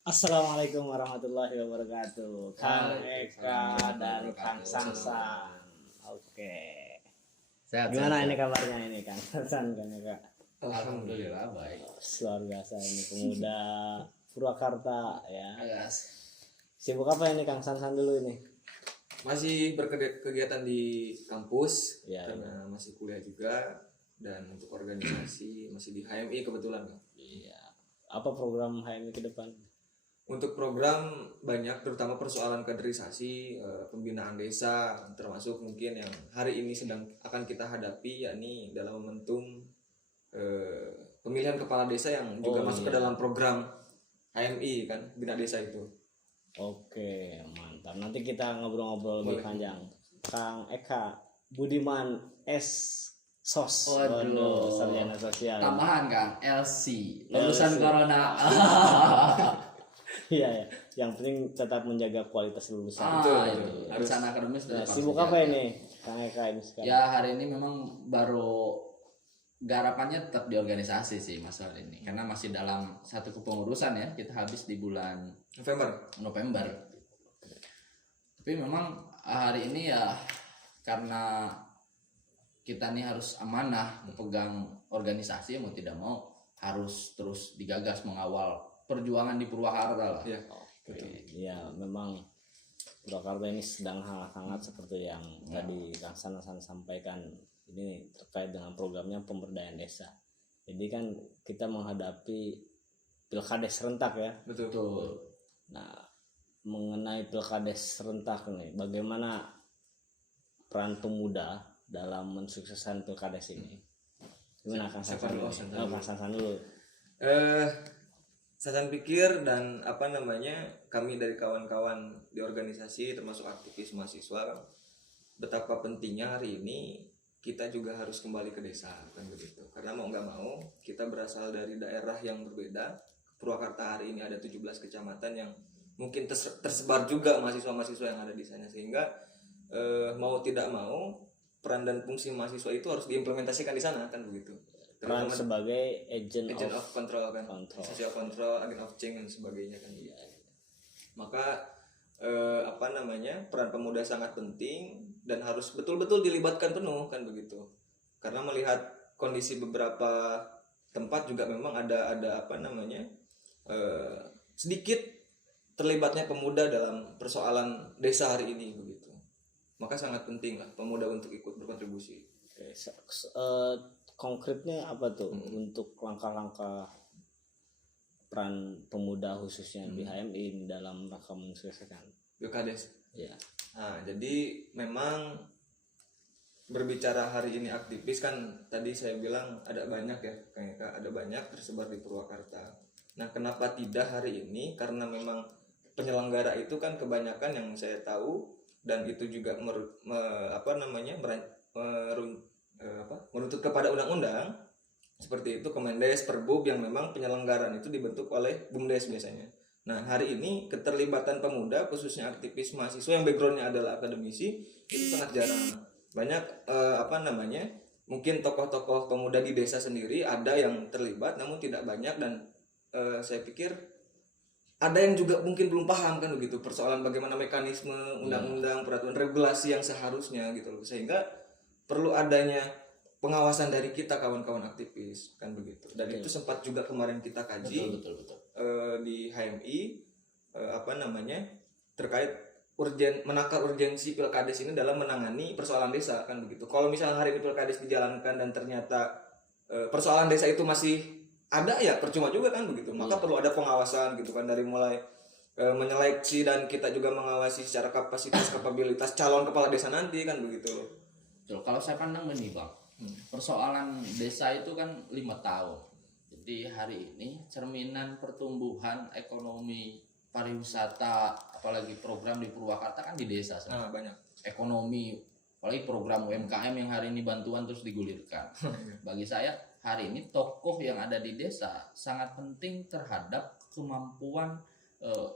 Assalamualaikum warahmatullahi wabarakatuh. Kang Eka dan Kang Sansan. Oke. Sehat, Gimana sehat, ini sehat. kabarnya ini Kang Sansan, Kang Eka? Alhamdulillah baik. Luar biasa ini pemuda Purwakarta ya. Agas. Sibuk apa ini Kang Sansan dulu ini? Masih berkegiatan di kampus Ya, karena masih kuliah juga, dan untuk organisasi masih di HMI kebetulan, Kang. iya. Apa program HMI ke depan? Untuk program banyak, terutama persoalan kaderisasi, pembinaan desa, termasuk mungkin yang hari ini sedang akan kita hadapi, yakni dalam momentum pemilihan kepala desa yang juga masuk ke dalam program HMI kan, bina desa itu. Oke, mantap. Nanti kita ngobrol-ngobrol lebih panjang. Kang Eka Budiman S. Sos. Waduh. Sarjana sosial. Tambahan Kang, LC, lulusan LC. corona. Iya ya. Yang penting tetap menjaga kualitas lulusan. Betul, itu. betul. Rencana akademis Nah, tetap sibuk harus apa dijaga. ini Kang Eka ini sekarang? Ya hari ini memang baru garapannya tetap di organisasi sih Mas Wal ini, karena masih dalam satu kepengurusan ya. Kita habis di bulan November. Tapi memang hari ini ya karena kita nih harus amanah memegang organisasi, mau tidak mau harus terus digagas mengawal perjuangan di Purwakarta lah. Ya. Oke. Ya memang Purwakarta ini sedang hangat-hangat seperti yang tadi Kang Sansan sampaikan. Ini terkait dengan programnya pemberdayaan desa. Jadi kan kita menghadapi pilkades serentak ya. Betul. Nah, mengenai pilkades serentak nih, bagaimana peran pemuda dalam mensukseskan pilkades ini? Gimana Kang Sansan? Kang Sansan dulu. Saya pikir dan kami dari kawan-kawan di organisasi termasuk aktivis mahasiswa, betapa pentingnya hari ini kita juga harus kembali ke desa kan begitu. Karena mau nggak mau kita berasal dari daerah yang berbeda. Purwakarta hari ini ada 17 kecamatan yang mungkin tersebar juga mahasiswa-mahasiswa yang ada di sana, sehingga mau tidak mau peran dan fungsi mahasiswa itu harus diimplementasikan di sana kan begitu. Peran sebagai agent of control kan, control. social control, agent of change dan sebagainya kan. Maka peran pemuda sangat penting dan harus betul-betul dilibatkan penuh kan begitu. Karena melihat kondisi beberapa tempat juga memang ada sedikit terlibatnya pemuda dalam persoalan desa hari ini begitu. Maka sangat penting lah pemuda untuk ikut berkontribusi. Oke, konkretnya apa tuh untuk langkah-langkah peran pemuda khususnya di HMI ini dalam rangka mensukseskan Pilkades. ya? Nah, jadi memang berbicara hari ini aktivis kan tadi saya bilang ada banyak ya, kayak ada banyak tersebar di Purwakarta. Nah, kenapa tidak hari ini? Karena memang penyelenggara itu kan kebanyakan yang saya tahu, dan itu juga meruntut kepada undang-undang seperti itu, Kemendes, Perbub, yang memang penyelenggaraan itu dibentuk oleh BUMDes biasanya. Nah, hari ini keterlibatan pemuda khususnya aktivis mahasiswa yang backgroundnya adalah akademisi itu sangat jarang. Banyak mungkin tokoh-tokoh pemuda di desa sendiri ada yang terlibat namun tidak banyak, dan saya pikir ada yang juga mungkin belum paham kan begitu persoalan bagaimana mekanisme undang-undang, peraturan, regulasi yang seharusnya gitu loh, sehingga perlu adanya pengawasan dari kita kawan-kawan aktivis kan begitu. Dan itu sempat juga kemarin kita kaji Betul. di HMI terkait menakar urgensi pilkades ini dalam menangani persoalan desa kan begitu. Kalau misalnya hari ini pilkades dijalankan dan ternyata persoalan desa itu masih ada, ya percuma juga kan begitu. Maka perlu ada pengawasan gitu kan, dari mulai menyeleksi dan kita juga mengawasi secara kapabilitas calon kepala desa nanti kan begitu. Betul. Kalau saya pandang begini Bang, persoalan desa itu kan 5 tahun. Jadi hari ini cerminan pertumbuhan ekonomi pariwisata, apalagi program di Purwakarta kan di desa. Nah, banyak Ekonomi, apalagi program UMKM yang hari ini bantuan terus digulirkan. Bagi saya hari ini tokoh yang ada di desa sangat penting terhadap kemampuan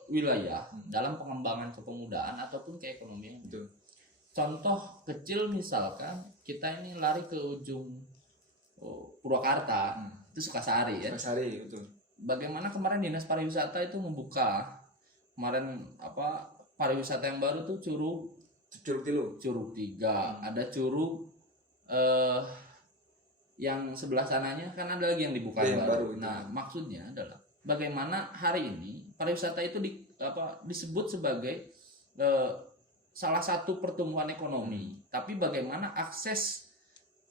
wilayah dalam pengembangan kepemudaan ataupun keekonomian. Betul. Contoh kecil misalkan kita ini lari ke ujung Purwakarta, itu Sukasari ya. Sukasari, betul. bagaimana kemarin Dinas Pariwisata itu membuka kemarin pariwisata yang baru tuh Curug 3, ada Curug yang sebelah sananya kan ada lagi yang dibuka yang baru itu. Nah, maksudnya adalah bagaimana hari ini pariwisata itu disebut sebagai salah satu pertumbuhan ekonomi, tapi bagaimana akses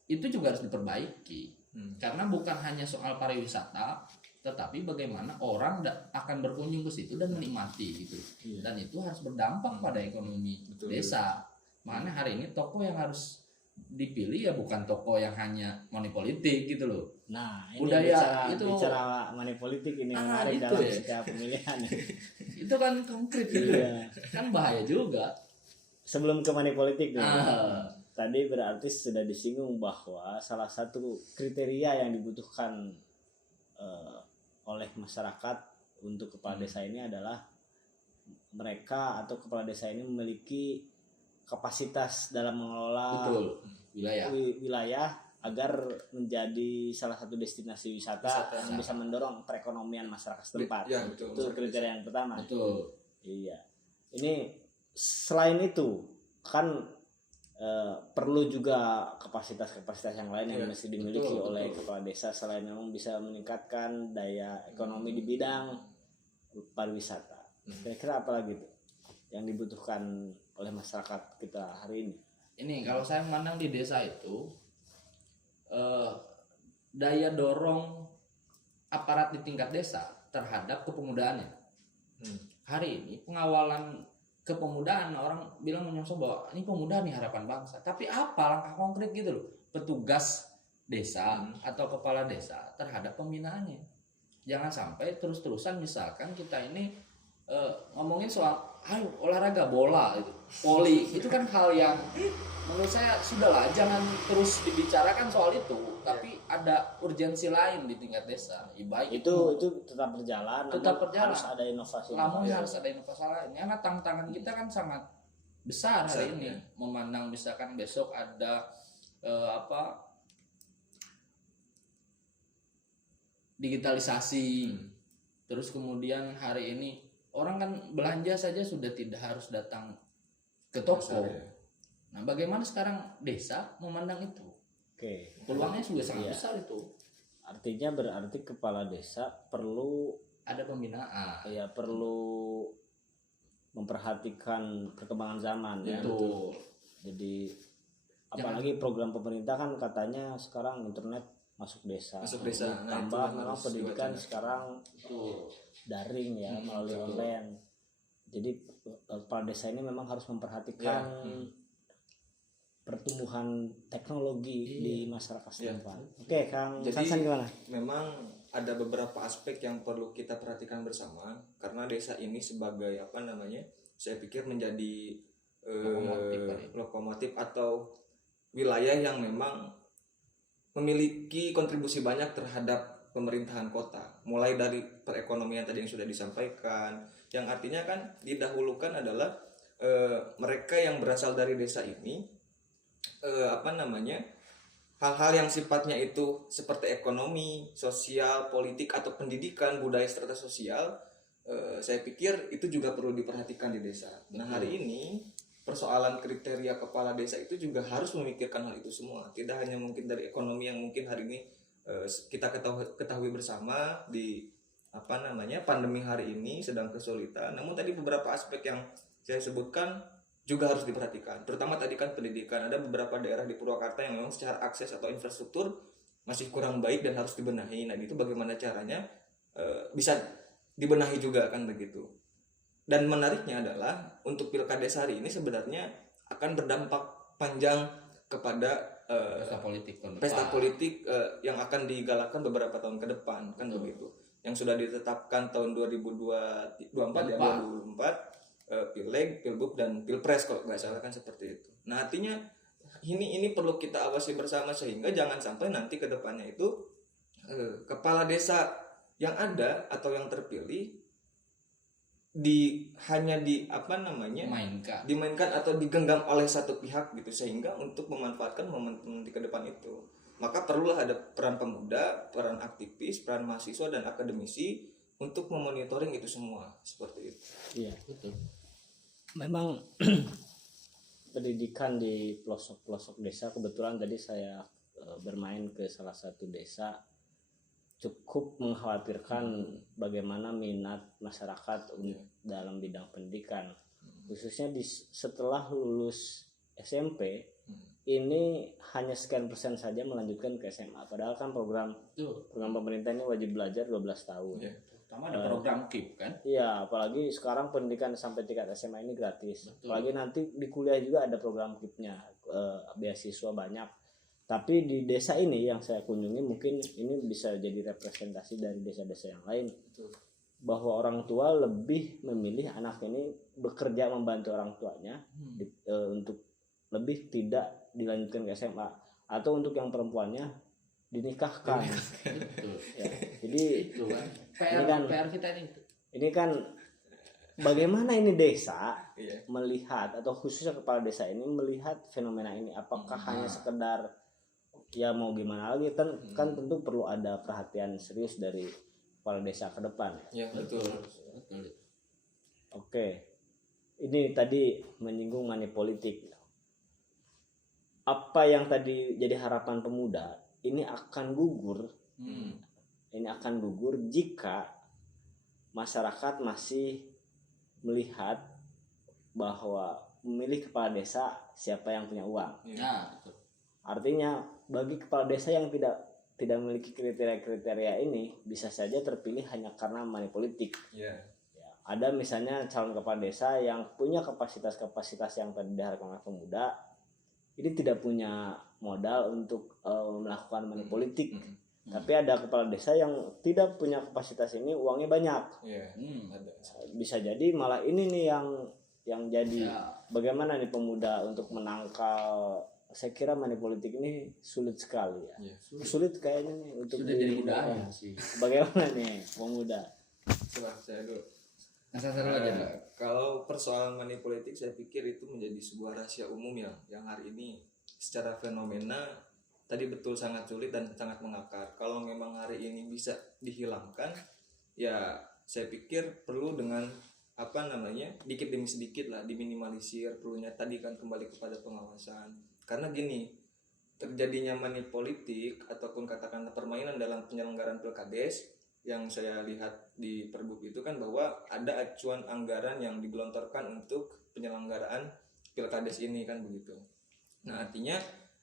itu juga harus diperbaiki. Karena bukan hanya soal pariwisata, tetapi bagaimana orang akan berkunjung ke situ dan menikmati gitu. Dan itu harus berdampak pada ekonomi desa. Makanya hari ini toko yang harus dipilih ya bukan toko yang hanya money politik gitu loh. Nah, ini budaya bicara money politik ini menarik dalam setiap pemilihan. Itu kan konkret gitu. Kan bahaya juga. Sebelum ke money politik tadi berarti sudah disinggung bahwa salah satu kriteria yang dibutuhkan oleh masyarakat untuk kepala desa ini adalah mereka atau kepala desa ini memiliki kapasitas dalam mengelola wilayah agar menjadi salah satu destinasi wisata yang bisa mendorong perekonomian masyarakat setempat. Itu kriteria yang pertama. Betul. Iya. Ini selain itu kan perlu juga kapasitas yang lain yang mesti dimiliki oleh kepala desa selain memang bisa meningkatkan daya ekonomi di bidang pariwisata. Kira-kira apa lagi tuh yang dibutuhkan oleh masyarakat kita hari ini? Ini kalau saya memandang di desa itu daya dorong aparat di tingkat desa terhadap kepemudaannya. Hari ini pengawalan kepemudaan, orang bilang menyongsong bahwa ini pemuda nih harapan bangsa. Tapi apa langkah konkret gitu loh petugas desa atau kepala desa terhadap pembinaannya? Jangan sampai terus-terusan misalkan kita ini ngomongin soal ayo olahraga bola itu voli, itu kan hal yang menurut saya sudahlah, jangan terus dibicarakan soal itu, tapi ada urgensi lain di tingkat desa. Baik itu tetap berjalan, harus ada inovasi. Harus ada inovasi lain. Karena tantangan kita kan sangat besar hari ini. Memandang misalkan besok ada digitalisasi. Terus kemudian hari ini orang kan belanja saja sudah tidak harus datang ke toko. Nah, bagaimana sekarang desa memandang itu? Oke. Peluangnya sudah sangat besar itu. Artinya berarti kepala desa perlu ada pembinaan. Ya, perlu memperhatikan perkembangan zaman. Betul. Jadi apalagi program pemerintah kan katanya sekarang internet masuk desa. Tambah memang pendidikan sekarang itu daring ya, melalui online. Jadi kepala desa ini memang harus memperhatikan pertumbuhan teknologi di masyarakat setempat. Oke, Kang Sansan gimana? Memang ada beberapa aspek yang perlu kita perhatikan bersama karena desa ini sebagai saya pikir menjadi lokomotif atau wilayah yang memang memiliki kontribusi banyak terhadap pemerintahan kota, mulai dari perekonomian tadi yang sudah disampaikan, yang artinya kan didahulukan adalah mereka yang berasal dari desa ini hal-hal yang sifatnya itu seperti ekonomi, sosial, politik atau pendidikan, budaya serta sosial, saya pikir itu juga perlu diperhatikan di desa. Nah, hari ini persoalan kriteria kepala desa itu juga harus memikirkan hal itu semua. Tidak hanya mungkin dari ekonomi yang mungkin hari ini kita ketahui bersama di pandemi hari ini sedang kesulitan. Namun tadi beberapa aspek yang saya sebutkan juga harus diperhatikan. Terutama tadi kan pendidikan. Ada beberapa daerah di Purwakarta yang memang secara akses atau infrastruktur masih kurang baik dan harus dibenahi. Nah, itu bagaimana caranya bisa dibenahi juga kan begitu. Dan menariknya adalah untuk pilkada hari ini sebenarnya akan berdampak panjang kepada pesta politik yang akan digalakkan beberapa tahun ke depan kan begitu. Yang sudah ditetapkan tahun 2024 Pileg, Pilgub dan Pilpres kalau nggak salah kan seperti itu. Nah, artinya ini perlu kita awasi bersama sehingga jangan sampai nanti ke depannya itu kepala desa yang ada atau yang terpilih dimainkan atau digenggam oleh satu pihak gitu, sehingga untuk memanfaatkan momen ke depan itu. maka perlulah ada peran pemuda, peran aktivis, peran mahasiswa dan akademisi untuk memonitoring itu semua seperti itu. Iya, Betul. memang pendidikan di pelosok-pelosok desa, kebetulan tadi saya bermain ke salah satu desa, cukup mengkhawatirkan bagaimana minat masyarakat dalam bidang pendidikan, khususnya setelah lulus SMP. Ini hanya sekian persen saja melanjutkan ke SMA, padahal kan program pemerintah ini wajib belajar 12 tahun. Terutama ada program KIP kan. Iya, apalagi sekarang pendidikan sampai tingkat SMA ini gratis. Apalagi nanti di kuliah juga ada program KIP-nya, beasiswa banyak. Tapi di desa ini yang saya kunjungi, mungkin ini bisa jadi representasi dari desa-desa yang lain. Bahwa orang tua lebih memilih anak ini bekerja membantu orang tuanya untuk lebih tidak dilanjutkan ke SMA, atau untuk yang perempuannya dinikahkan. Ya, jadi Itu kan PR kita ini kan bagaimana ini desa melihat, atau khususnya kepala desa ini melihat fenomena ini, apakah hanya sekedar ya mau gimana lagi, kan tentu perlu ada perhatian serius dari kepala desa ke depan. Ya, betul. Oke, ini tadi menyinggung money politik. Apa yang tadi jadi harapan pemuda ini akan gugur. Ini akan gugur jika masyarakat masih melihat bahwa memilih kepala desa siapa yang punya uang. Artinya bagi kepala desa yang tidak memiliki kriteria-kriteria ini, bisa saja terpilih hanya karena money politik. Ya, ada misalnya calon kepala desa yang punya kapasitas yang tadi diharapkan oleh pemuda, ini tidak punya modal untuk melakukan money politik. Tapi ada kepala desa yang tidak punya kapasitas ini, uangnya banyak. Bisa jadi malah ini nih yang jadi bagaimana nih pemuda untuk menangkal. Saya kira money politik ini sulit sekali ya. Sulit kayaknya nih untuk sudah jadi budaya sih. Bagaimana nih pemuda? Coba saya dulu. Kalau Kalau persoalan money politik, saya pikir itu menjadi sebuah rahasia umum yang hari ini secara fenomena tadi betul sangat sulit dan sangat mengakar. Kalau memang hari ini bisa dihilangkan, ya saya pikir perlu dengan dikit demi sedikit lah diminimalisir, perlunya tadi kan kembali kepada pengawasan. Karena gini, terjadinya money politik ataupun katakanlah permainan dalam penyelenggaraan pilkades, yang saya lihat di Perbub itu kan bahwa ada acuan anggaran yang digelontorkan untuk penyelenggaraan pilkades ini kan begitu. Nah, artinya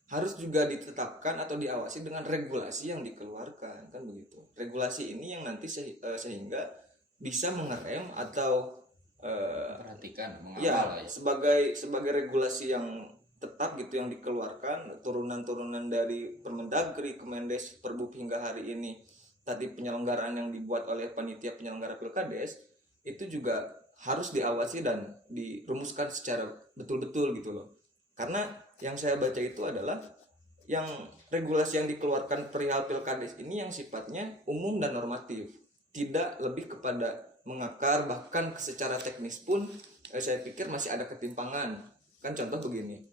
harus juga ditetapkan atau diawasi dengan regulasi yang dikeluarkan kan begitu. Regulasi ini yang nanti sehingga bisa mengerem atau perhatikan ya sebagai regulasi yang tetap gitu yang dikeluarkan, turunan-turunan dari Permendagri, Kemendes, Perbub hingga hari ini. Tadi penyelenggaraan yang dibuat oleh panitia penyelenggara pilkades itu juga harus diawasi dan dirumuskan secara betul-betul gitu loh. Karena yang saya baca itu adalah yang regulasi yang dikeluarkan perihal pilkades ini yang sifatnya umum dan normatif, tidak lebih kepada mengakar, bahkan secara teknis pun saya pikir masih ada ketimpangan. Kan contoh begini,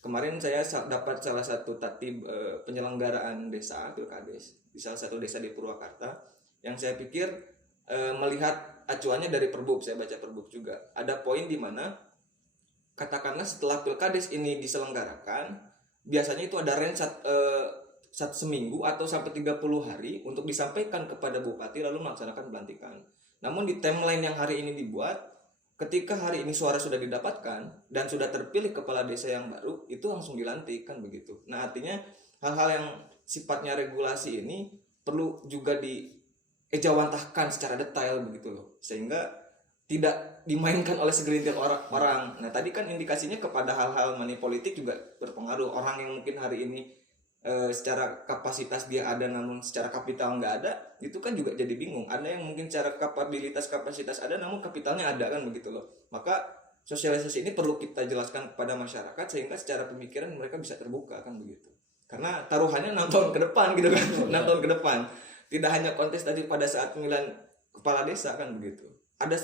kemarin saya dapat salah satu tatib penyelenggaraan desa pilkades di salah satu desa di Purwakarta, yang saya pikir melihat acuannya dari Perbub, saya baca Perbub juga. Ada poin di mana katakanlah setelah pilkades ini diselenggarakan, biasanya itu ada range satu seminggu atau sampai 30 hari untuk disampaikan kepada bupati lalu melaksanakan pelantikan. Namun di timeline yang hari ini dibuat, ketika hari ini suara sudah didapatkan dan sudah terpilih kepala desa yang baru, itu langsung dilantik kan begitu. Nah, artinya hal-hal yang sifatnya regulasi ini perlu juga diejawantahkan secara detail begitu loh, sehingga tidak dimainkan oleh segelintir orang. Nah, tadi kan indikasinya kepada hal-hal money politik juga berpengaruh. Orang yang mungkin hari ini secara kapasitas dia ada namun secara kapital nggak ada, itu kan juga jadi bingung. Ada yang mungkin secara kapasitas ada namun kapitalnya ada kan begitu loh. Maka sosialisasi ini perlu kita jelaskan kepada masyarakat sehingga secara pemikiran mereka bisa terbuka kan begitu. Karena taruhannya 6 tahun ke depan gitu kan. 6 tahun ke depan. Tidak hanya kontes tadi pada saat pemilihan kepala desa kan begitu. Ada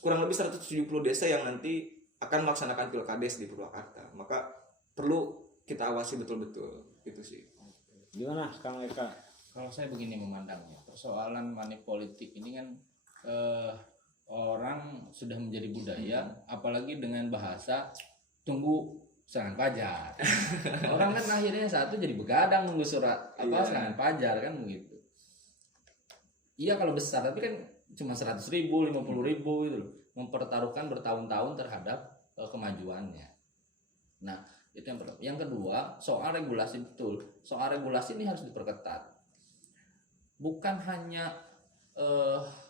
kurang lebih 170 desa yang nanti akan melaksanakan pilkades di Purwakarta. Maka perlu kita awasi betul-betul gitu sih. Gimana Kang Eka? Kalau saya begini memandangnya, persoalan money politik ini kan orang sudah menjadi budaya, apalagi dengan bahasa tunggu serangan pajar. Orang kan akhirnya satu jadi begadang nunggu surat serangan pajar kan begitu. Iya kalau besar, tapi kan cuma 100.000, 50.000 gitu loh, mempertaruhkan bertahun-tahun terhadap kemajuannya. Nah itu yang pertama. Yang kedua soal regulasi, betul, soal regulasi ini harus diperketat. Bukan hanya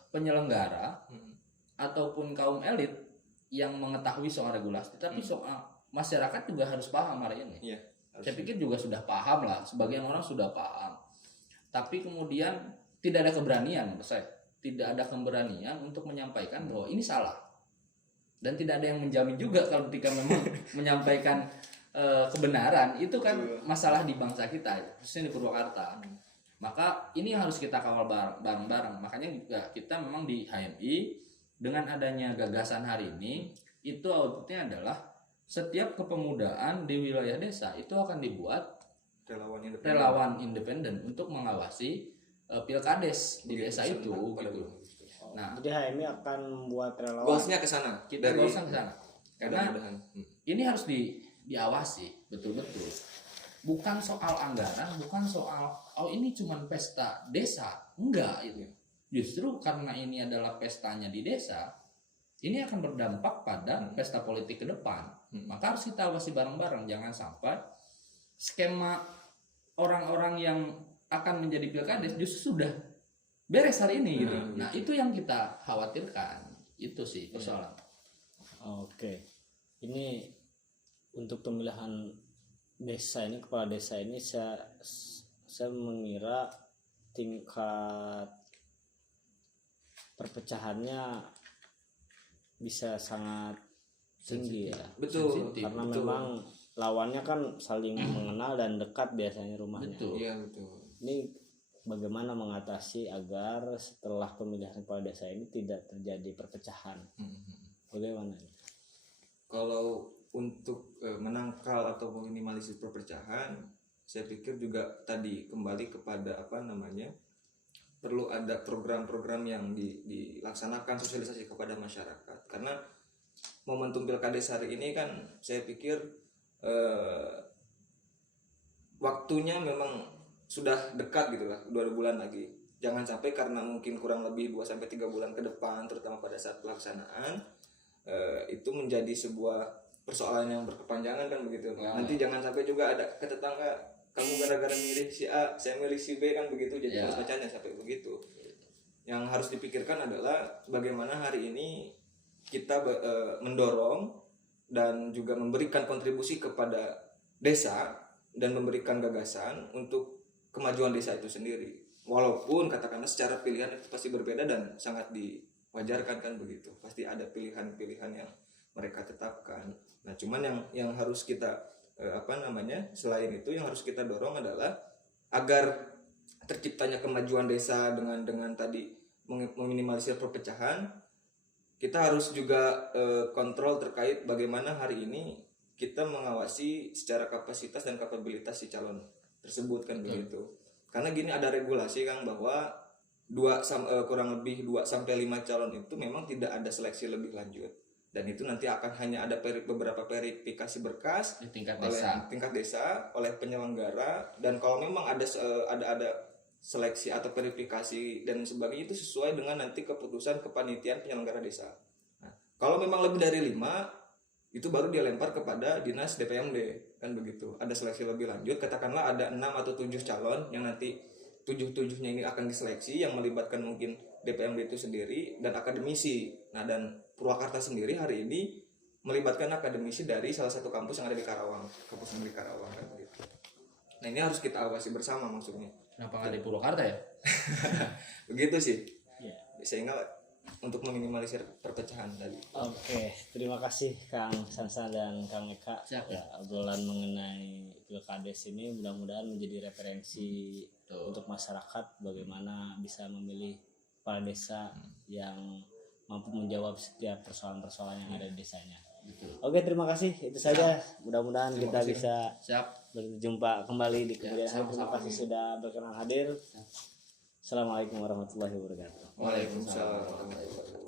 penyelenggara ataupun kaum elit yang mengetahui soal regulasi, tapi soal masyarakat juga harus paham hari ini. Iya, Saya pikir juga sudah paham lah, sebagian orang sudah paham. Tapi kemudian tidak ada keberanian, menurut saya. Tidak ada keberanian untuk menyampaikan bahwa ini salah. Dan tidak ada yang menjamin juga kalau ketika memang menyampaikan kebenaran, itu kan masalah di bangsa kita, khususnya di Purwakarta. Maka ini harus kita kawal bareng-bareng. Makanya juga kita memang di HMI dengan adanya gagasan hari ini, itu outputnya adalah setiap kepemudaan di wilayah desa itu akan dibuat relawan independen untuk mengawasi pilkades di desa itu gitu. Nah, jadi HMI akan membuat relawan. Goalsnya ke sana. Kita goalsnya ke sana. Karena ini harus diawasi betul-betul. Bukan soal anggaran, bukan soal ini cuma pesta desa, enggak itu. Justru karena ini adalah pestanya di desa, ini akan berdampak pada pesta politik ke depan. Maka harus kita awasi bareng-bareng, jangan sampai skema orang-orang yang akan menjadi pilkades justru sudah beres hari ini gitu. Nah, itu yang kita khawatirkan. Itu sih persoalan. Oke. Ini untuk pemilihan desa ini, kepala desa ini saya mengira tingkat perpecahannya bisa sangat tinggi ya. Betul. Karena memang lawannya kan saling mengenal dan dekat biasanya rumahnya. Betul. Iya, betul. Ini bagaimana mengatasi agar setelah pemilihan kepala desa ini tidak terjadi perpecahan? Bagaimana? Kalau untuk menangkal atau meminimalisir perpecahan, saya pikir juga tadi kembali kepada perlu ada program-program yang dilaksanakan, sosialisasi kepada masyarakat. Karena momentum pilkades hari ini kan saya pikir waktunya memang sudah dekat gitu lah, 2 bulan lagi. Jangan sampai karena mungkin kurang lebih 2-3 bulan ke depan, terutama pada saat pelaksanaan, itu menjadi sebuah persoalan yang berkepanjangan kan begitu. Nanti jangan sampai juga ada ke tetangga, kamu gara-gara milih si A, saya milih si B kan begitu, jadi perpecahannya sampai begitu. Yang harus dipikirkan adalah bagaimana hari ini kita mendorong dan juga memberikan kontribusi kepada desa dan memberikan gagasan untuk kemajuan desa itu sendiri. Walaupun katakanlah secara pilihan itu pasti berbeda dan sangat diwajarkan kan begitu. Pasti ada pilihan-pilihan yang mereka tetapkan. Nah, cuman yang harus kita selain itu yang harus kita dorong adalah agar terciptanya kemajuan desa dengan tadi meminimalisir perpecahan. Kita harus juga kontrol terkait bagaimana hari ini kita mengawasi secara kapasitas dan kapabilitas si calon tersebut kan begitu. Karena gini, ada regulasi Kang bahwa kurang lebih 2-5 calon itu memang tidak ada seleksi lebih lanjut. Dan itu nanti akan hanya ada beberapa verifikasi berkas di tingkat desa oleh penyelenggara, dan kalau memang ada seleksi atau verifikasi dan sebagainya itu sesuai dengan nanti keputusan kepanitiaan penyelenggara desa. Nah, kalau memang lebih dari 5 itu baru dia lempar kepada dinas DPMD kan begitu. Ada seleksi lebih lanjut, katakanlah ada 6 atau 7 calon yang nanti 7-7-nya ini akan diseleksi yang melibatkan mungkin DPMD itu sendiri dan akademisi. Nah, dan Purwakarta sendiri hari ini melibatkan akademisi dari salah satu kampus yang ada di Karawang, kampus negeri Karawang kan begitu. Nah, ini harus kita awasi bersama maksudnya. Kenapa nggak di Purwakarta ya? Begitu sih. Sehingga untuk meminimalisir perpecahan tadi. Oke, terima kasih Kang Sansa dan Kang Eka. Ya, obrolan mengenai pilkades ini mudah-mudahan menjadi referensi untuk masyarakat bagaimana bisa memilih kepala desa yang mampu menjawab setiap persoalan-persoalan yang ada di desanya. Betul. Oke, terima kasih. Itu saja. Mudah-mudahan kita kasih. bisa Siap. berjumpa kembali di kemudian hari. Terima sama-sama. kasih sudah berkenan hadir. Assalamualaikum warahmatullahi wabarakatuh. Waalaikumsalam warahmatullahi wabarakatuh.